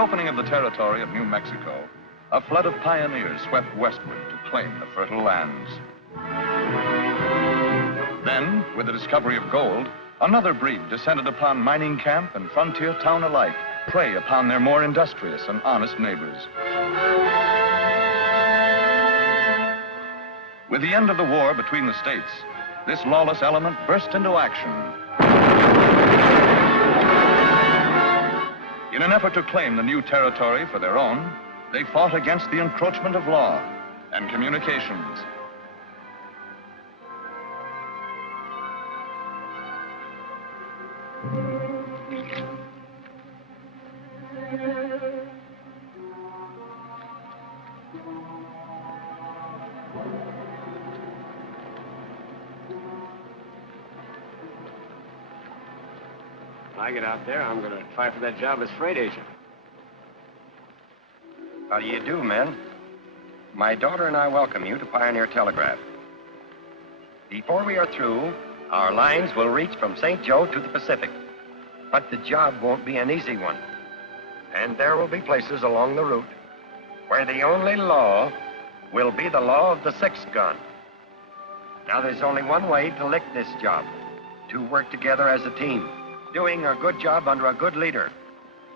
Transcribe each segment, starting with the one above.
opening of the territory of New Mexico, a flood of pioneers swept westward to claim the fertile lands. Then, with the discovery of gold, another breed descended upon mining camp and frontier town alike, prey upon their more industrious and honest neighbors. With the end of the war between the states, this lawless element burst into action. In an effort to claim the new territory for their own, they fought against the encroachment of law and communications. When I get out there, I'm going to try for that job as freight agent. How do you do, men? My daughter and I welcome you to Pioneer Telegraph. Before we are through, our lines will reach from St. Joe to the Pacific. But the job won't be an easy one. And there will be places along the route where the only law will be the law of the six gun. Now, there's only one way to lick this job: to work together as a team, doing a good job under a good leader.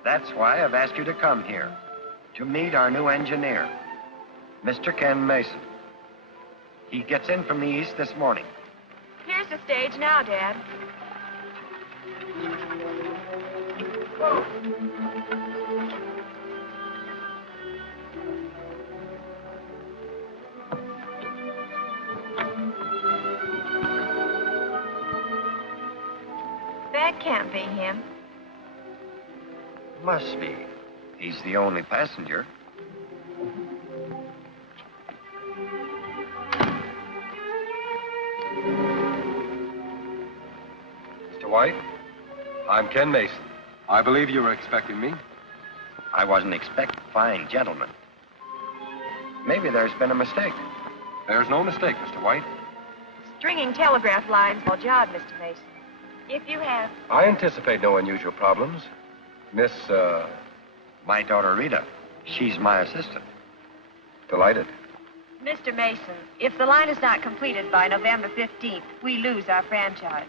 That's why I've asked you to come here, to meet our new engineer, Mr. Ken Mason. He gets in from the east this morning. Here's the stage now, Dad. Whoa. That can't be him. Must be. He's the only passenger. Mr. White, I'm Ken Mason. I believe you were expecting me. I wasn't expecting fine gentlemen. Maybe there's been a mistake. There's no mistake, Mr. White. Stringing telegraph lines will job, Mr. Mason. If you have... I anticipate no unusual problems. Miss, My daughter, Rita. She's my assistant. Delighted. Mr. Mason, if the line is not completed by November 15th, we lose our franchise.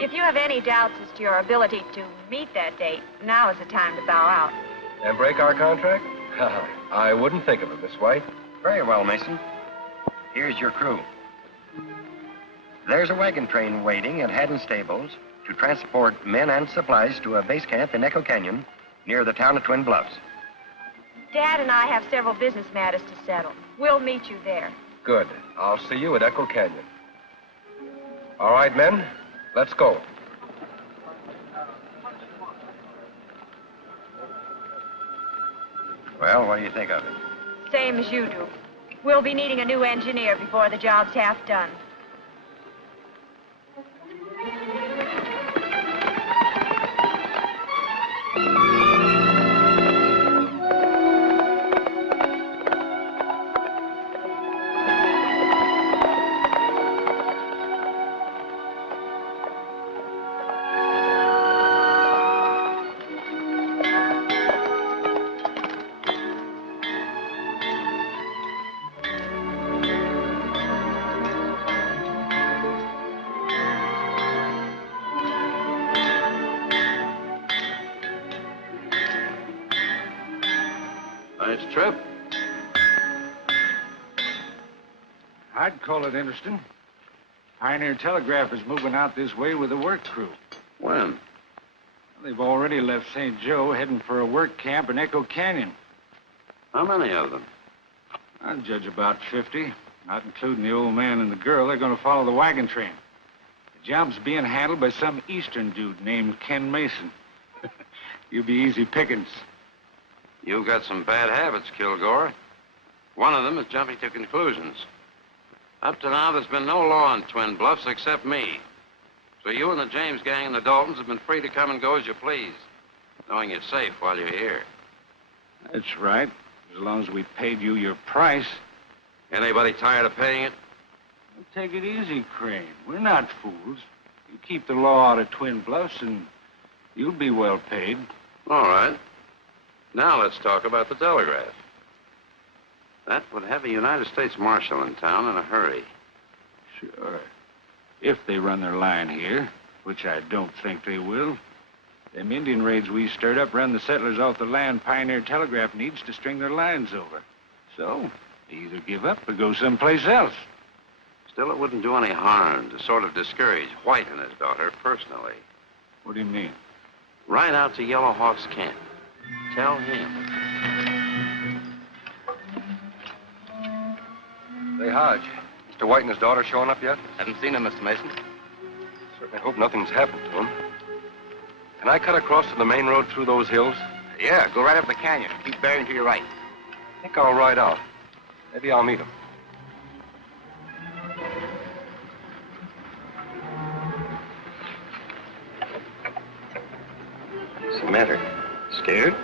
If you have any doubts as to your ability to meet that date, now is the time to bow out. And break our contract? I wouldn't think of it, Miss White. Very well, Mason. Here's your crew. There's a wagon train waiting at Haddon Stables to transport men and supplies to a base camp in Echo Canyon near the town of Twin Bluffs. Dad and I have several business matters to settle. We'll meet you there. Good. I'll see you at Echo Canyon. All right, men, let's go. Well, what do you think of it? Same as you do. We'll be needing a new engineer before the job's half done. Nice trip. I'd call it interesting. Pioneer Telegraph is moving out this way with a work crew. When? They've already left St. Joe, heading for a work camp in Echo Canyon. How many of them? I'd judge about 50, not including the old man and the girl. They're going to follow the wagon train. The job's being handled by some Eastern dude named Ken Mason. You'll be easy pickings. You've got some bad habits, Kilgore. One of them is jumping to conclusions. Up to now, there's been no law in Twin Bluffs except me. So you and the James gang and the Daltons have been free to come and go as you please, knowing you're safe while you're here. That's right, as long as we paid you your price. Anybody tired of paying it? Take it easy, Crane. We're not fools. You keep the law out of Twin Bluffs and you'll be well paid. All right. Now let's talk about the telegraph. That would have a United States Marshal in town in a hurry. Sure. If they run their line here, which I don't think they will. Them Indian raids we stirred up run the settlers off the land Pioneer Telegraph needs to string their lines over. So, they either give up or go someplace else. Still, it wouldn't do any harm to sort of discourage White and his daughter personally. What do you mean? Ride out to Yellow Hawk's camp. Tell him. Say, Hodge, Mr. White and his daughter showing up yet? Haven't seen him, Mr. Mason. Certainly hope nothing's happened to him. Can I cut across to the main road through those hills? Yeah, go right up the canyon. Keep bearing to your right. I think I'll ride out. Maybe I'll meet him. What's the matter? Scared?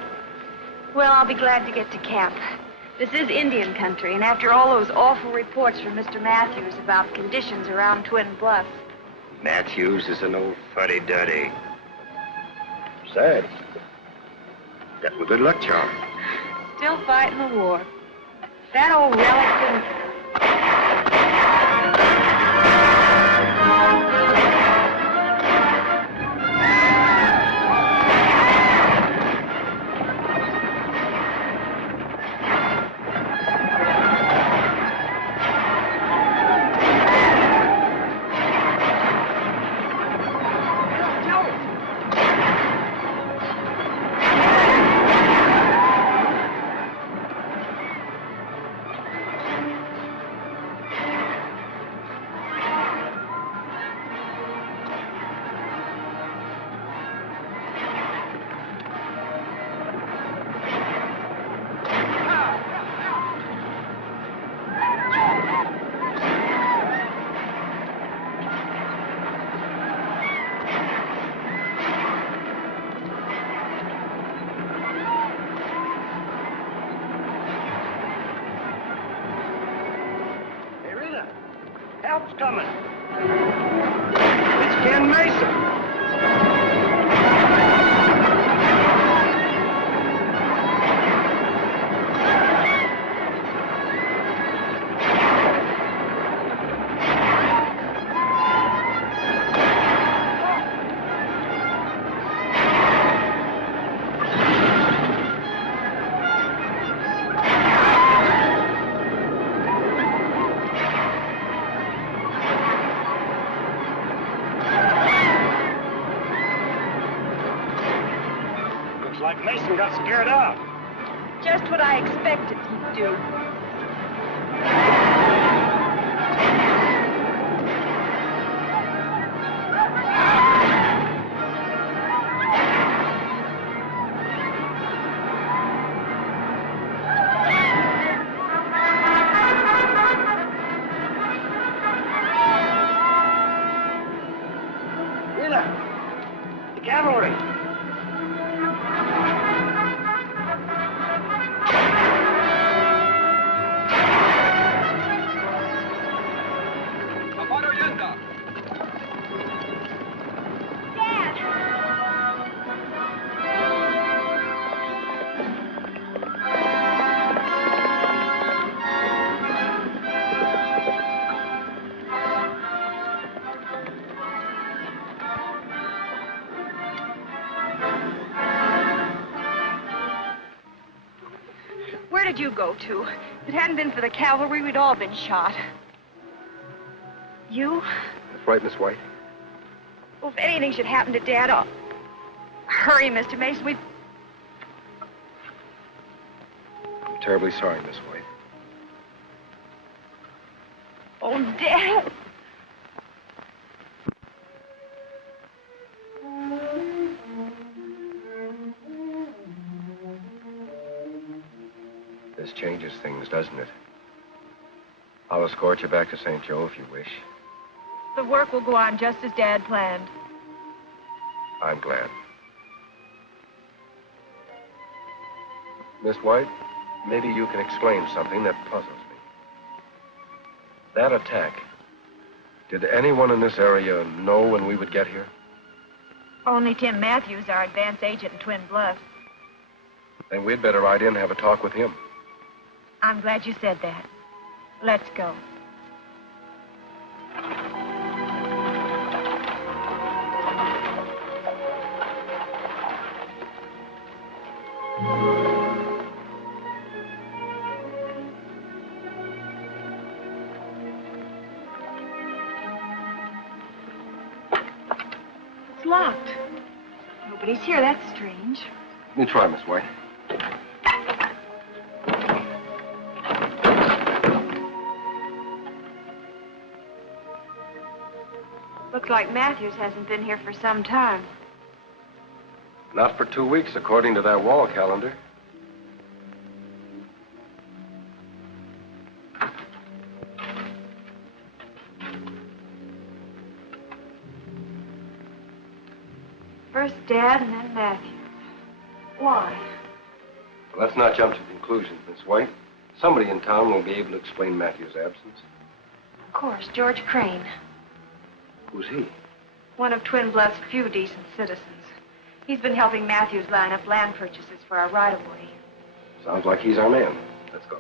Well, I'll be glad to get to camp. This is Indian country, and after all those awful reports from Mr. Matthews about conditions around Twin Bluffs. Matthews is an old fuddy-duddy. Sad. Got him good luck, Charlie. Still fighting the war. That old relic didn't... Help's coming. It's Ken Mason. Mason got scared out. Just what I expected he'd do. The cavalry. Where did you go to? If it hadn't been for the cavalry, we'd all been shot. You? That's right, Miss White. Well, if anything should happen to Dad, I'll... Hurry, Mr. Mason. I'm terribly sorry, Miss White. Oh, Dad. This changes things, doesn't it? I'll escort you back to St. Joe if you wish. The work will go on just as Dad planned. I'm glad. Miss White, maybe you can explain something that puzzles me. That attack, did anyone in this area know when we would get here? Only Tim Matthews, our advance agent in Twin Bluffs. Then we'd better ride in and have a talk with him. I'm glad you said that. Let's go. It's locked. Nobody's here. That's strange. Let me try, Miss White. Looks like Matthews hasn't been here for some time. Not for 2 weeks, according to that wall calendar. First Dad and then Matthews. Why? Well, let's not jump to conclusions, Miss White. Somebody in town will be able to explain Matthews' absence. Of course, George Crane. Who's he? One of Twin Bluffs' few decent citizens. He's been helping Matthews line up land purchases for our right-of-way. Sounds like he's our man. Let's go.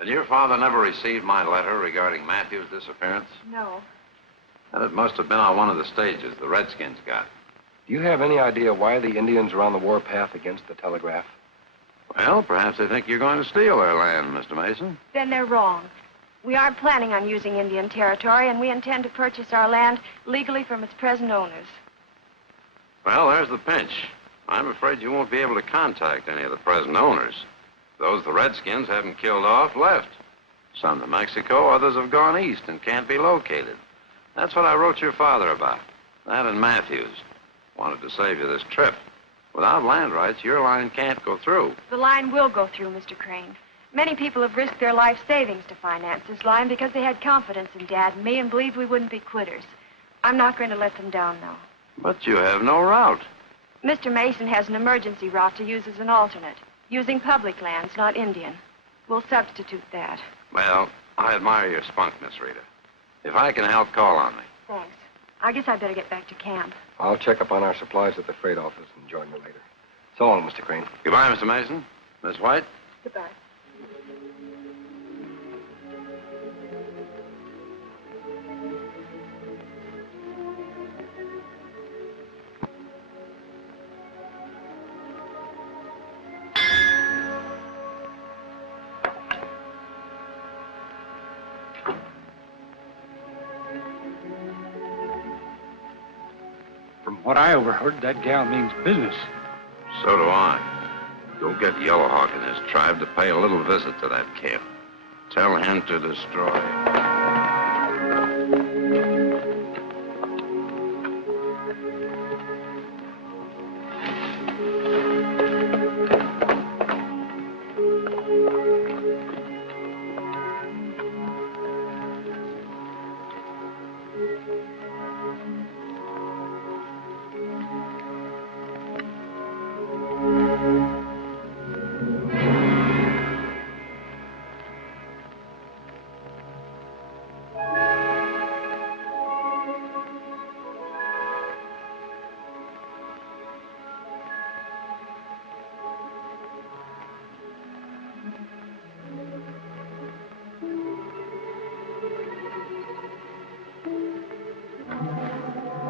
And your father never received my letter regarding Matthew's disappearance? No. And it must have been on one of the stages the Redskins got. Do you have any idea why the Indians are on the warpath against the telegraph? Well, perhaps they think you're going to steal their land, Mr. Mason. Then they're wrong. We aren't planning on using Indian territory, and we intend to purchase our land legally from its present owners. Well, there's the pinch. I'm afraid you won't be able to contact any of the present owners. Those the Redskins haven't killed off left. Some to Mexico, others have gone east and can't be located. That's what I wrote your father about. That and Matthews. Wanted to save you this trip. Without land rights, your line can't go through. The line will go through, Mr. Crane. Many people have risked their life savings to finance this line because they had confidence in Dad and me and believed we wouldn't be quitters. I'm not going to let them down, though. But you have no route. Mr. Mason has an emergency route to use as an alternate, using public lands, not Indian. We'll substitute that. Well, I admire your spunk, Miss Rita. If I can help, call on me. Thanks. I guess I'd better get back to camp. I'll check up on our supplies at the freight office and join you later. So long, Mr. Crane. Goodbye, Mr. Mason. Miss White? Goodbye. What I overheard, that gal means business. So do I. Go get Yellowhawk and his tribe to pay a little visit to that camp. Tell him to destroy.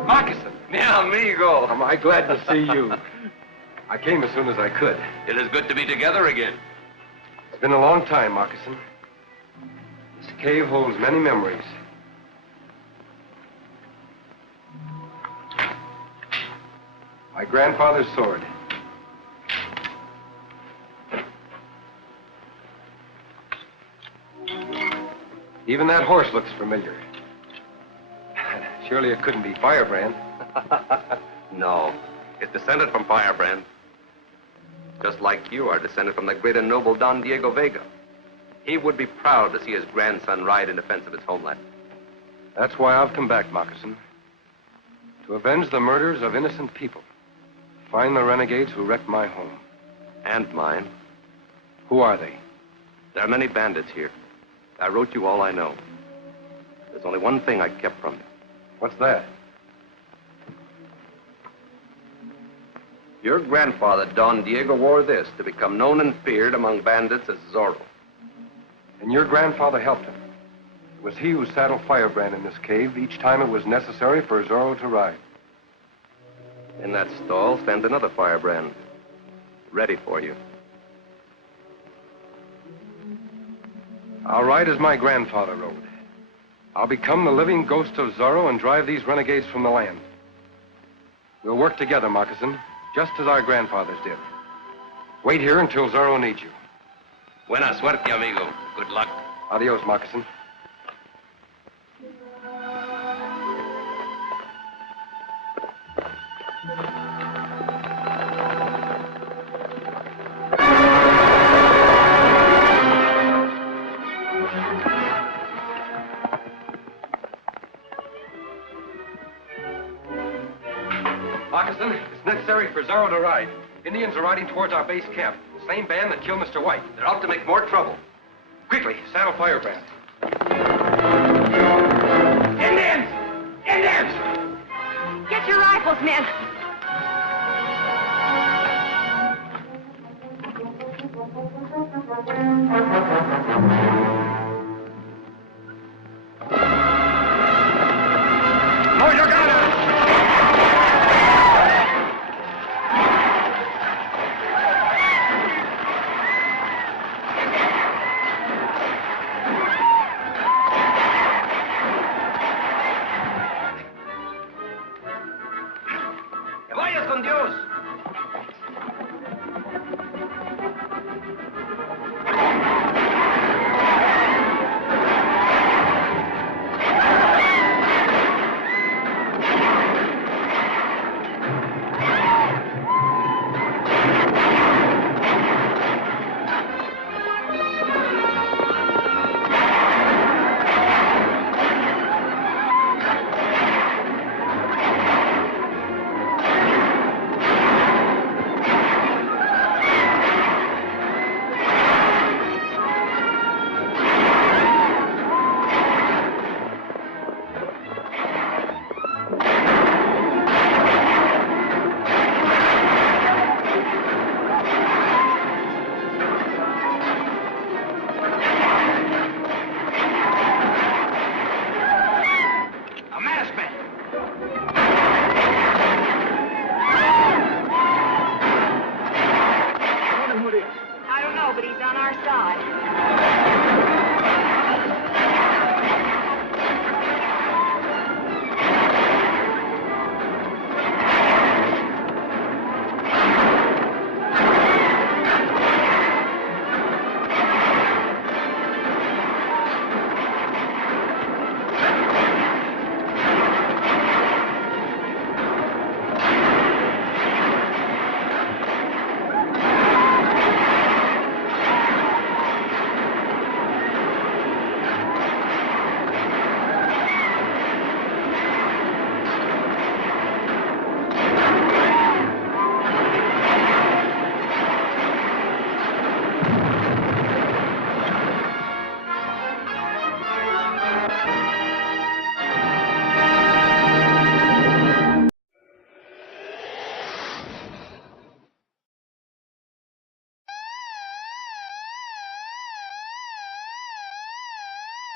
Moccasin. Mi amigo. Am I glad to see you? I came as soon as I could. It is good to be together again. It's been a long time, Moccasin. This cave holds many memories. My grandfather's sword. Even that horse looks familiar. Surely it couldn't be Firebrand. No, it's descended from Firebrand. Just like you are descended from the great and noble Don Diego Vega. He would be proud to see his grandson ride in defense of his homeland. That's why I've come back, Moccasin. To avenge the murders of innocent people. Find the renegades who wrecked my home. And mine. Who are they? There are many bandits here. I wrote you all I know. There's only one thing I kept from you. What's that? Your grandfather, Don Diego, wore this to become known and feared among bandits as Zorro. And your grandfather helped him. It was he who saddled Firebrand in this cave each time it was necessary for Zorro to ride. In that stall stands another Firebrand, ready for you. I'll ride as my grandfather rode. I'll become the living ghost of Zorro and drive these renegades from the land. We'll work together, Moccasin, just as our grandfathers did. Wait here until Zorro needs you. Buena suerte, amigo. Good luck. Adios, Moccasin. Moccasin, it's necessary for Zorro to ride. Indians are riding towards our base camp. The same band that killed Mr. White. They're out to make more trouble. Quickly, saddle Firebrand. Indians! Indians! Get your rifles, men. Load your guns! ¡Que vayas con Dios! I don't know, but he's on our side.